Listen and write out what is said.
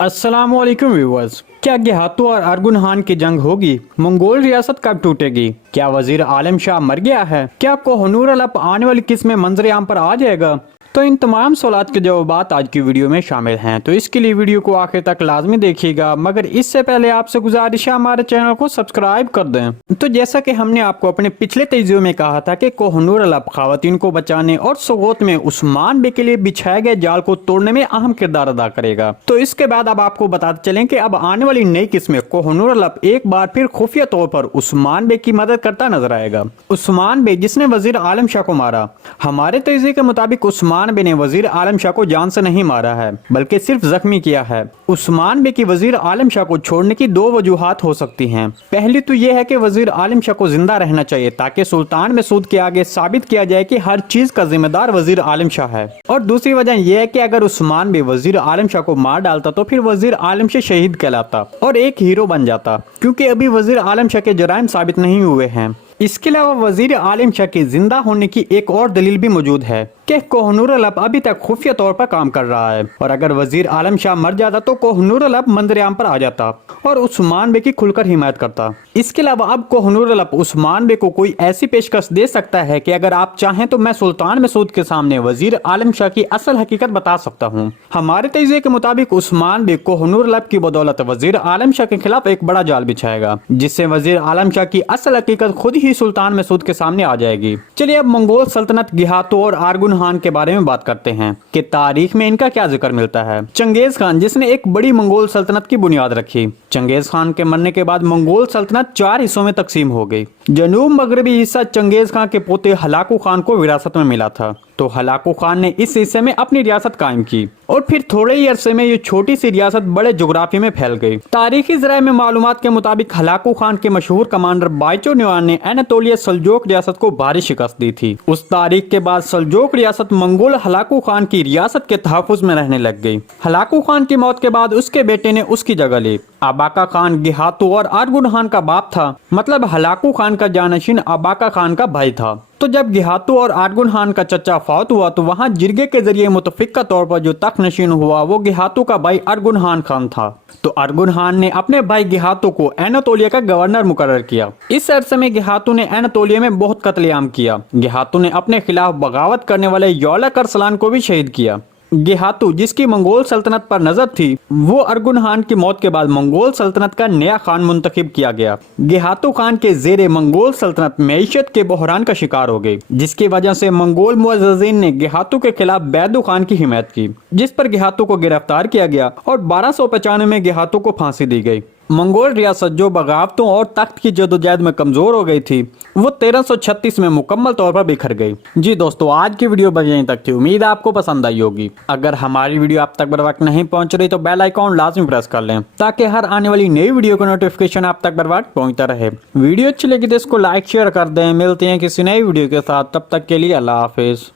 अस्सलाम वालेकुम व्यूअर्स। क्या गेहातो और अरगुनहान की जंग होगी? मंगोल रियासत कब टूटेगी? क्या वजीर आलम शाह मर गया है? क्या कोहनूर अलप आने वाली किस्म में मंजर आम पर आ जाएगा? तो इन तमाम सवालात के जवाब आज की वीडियो में शामिल हैं, तो इसके लिए वीडियो को आखिर तक लाजमी देखिएगा। मगर इससे पहले आपसे गुजारिश है हमारे चैनल को सब्सक्राइब कर दें। तो जैसा कि हमने आपको अपने पिछले तजज़िये में कहा था कि कोहनूर अलप खवातीन को बचाने और सोगोत में उस्मान बे के लिए बिछाए गए जाल को तोड़ने में अहम किरदार अदा करेगा। तो इसके बाद अब आपको बताते चलें कि अब आने वाली नई किस्म कोहनूर अलप एक बार फिर खुफिया तौर पर उस्मान बे की मदद करता नजर आएगा। उस्मान बे जिसने वजीर आलम शाह को मारा, हमारे तजज़िये के मुताबिक उस्मान बे ने वजीर आलम शाह को जान से नहीं मारा है बल्कि सिर्फ जख्मी किया है। उस्मान बे की वजीर आलम शाह को छोड़ने की दो वजूहात हो सकती हैं। पहली तो यह है कि वजीर आलम शाह को जिंदा रहना चाहिए ताकि सुल्तान मसूद के आगे साबित किया जाए कि हर चीज का जिम्मेदार वजीर आलम शाह है। और दूसरी वजह यह है कि अगर उस्मान बे वजीर आलम शाह को मार डालता तो फिर वजीर आलम शाह शहीद कहलाता और एक हीरो बन जाता, क्योंकि अभी वजीर आलम शाह के जराइम साबित नहीं हुए हैं। इसके अलावा वजीर आलम शाह के जिंदा होने की एक और दलील भी मौजूद है कि कोहनूर अलप अभी तक खुफिया तौर पर काम कर रहा है, और अगर वजीर आलम शाह मर जाता तो कोहनूर अलप मंजर-ए-आम पर आ जाता और उस्मान बे की खुलकर हिमायत करता। इसके अलावा अब कोहनूर अलप उस्मान बे को कोई ऐसी पेशकश दे सकता है कि अगर आप चाहें तो मैं सुल्तान मसूद के सामने वजीर आलम शाह की असल हकीकत बता सकता हूँ। हमारे तजज़िये के मुताबिक उस्मान बे कोहनूर अलप की बदौलत वजीर आलम शाह के खिलाफ एक बड़ा जाल बिछाएगा, जिससे वजीर आलम शाह की असल हकीकत खुद ही सुल्तान मसूद के सामने आ जाएगी। चलिए अब मंगोल सल्तनत गेहातो और अरगुनहान के बारे में बात करते हैं कि तारीख में इनका क्या जिक्र मिलता है। चंगेज खान जिसने एक बड़ी मंगोल सल्तनत की बुनियाद रखी। चंगेज खान के मरने के बाद मंगोल सल्तनत 4 हिस्सों में तकसीम हो गई। जनूब मगरबी हिस्सा चंगेज खान के पोते हलाकू खान को विरासत में मिला था, तो हलाकू खान ने इस हिस्से में अपनी रियासत कायम की और फिर थोड़े ही अरसे में ये छोटी सी रियासत बड़े जोग्राफी में फैल गई। तारीखी ज़राए में मालूमात के मुताबिक हलाकू खान के मशहूर कमांडर बाइचो निवान ने एनातोलिया सल्जोक रियासत को भारी शिकस्त दी थी। उस तारीख के बाद सल्जोक रियासत मंगोल हलाकू खान की रियासत के तहफ़्फ़ुज़ में रहने लग गई। हलाकू खान की मौत के बाद उसके बेटे ने उसकी जगह ली। अबाका खान गेहातो और अरगुनहान का बाप था, मतलब हलाकू खान का जानशीन अबाका खान का भाई था। तो जब गेहातो और अरगुनहान का चचा फौत हुआ तो वहाँ जिरगे के जरिए मुतफिका तौर पर जो तख्त नशीन हुआ वो गेहातो का भाई अरगुनहान खान था। तो अरगुनहान ने अपने भाई गेहातो को एनातोलिया का गवर्नर मुकर्रर किया। इस अरसे में गेहातो ने एनातोलिया में बहुत कत्लेआम किया। गेहातो ने अपने खिलाफ बगावत करने वाले यौलक अरसलान को भी शहीद किया। गेहातो जिसकी मंगोल सल्तनत पर नजर थी, वो अरगुनहान की मौत के बाद मंगोल सल्तनत का नया खान मुंतखब किया गया। गेहातो खान के जेरे मंगोल सल्तनत मईशत के बहरान का शिकार हो गई, जिसकी वजह से मंगोल मुअज़्ज़िज़ीन ने गेहातो के खिलाफ बैदू खान की हिमायत की, जिस पर गेहातो को गिरफ्तार किया गया और 1295 में गेहातो को फांसी दी गई। मंगोल रियासत जो बगावतों और तख्त की जदोजहद में कमजोर हो गई थी, वो 1336 में मुकम्मल तौर पर बिखर गई। जी दोस्तों, आज की वीडियो बस यहीं तक थी। उम्मीद है आपको पसंद आई होगी। अगर हमारी वीडियो आप तक बर वक्त नहीं पहुंच रही तो बेल आइकॉन लाजमी प्रेस कर लें ताकि हर आने वाली नई वीडियो का नोटिफिकेशन आप तक बर वक्त पहुंचता रहे। वीडियो अच्छी लगी तो इसको लाइक शेयर कर दें। मिलते हैं किसी नई वीडियो के साथ, तब तक के लिए अल्लाह हाफिज।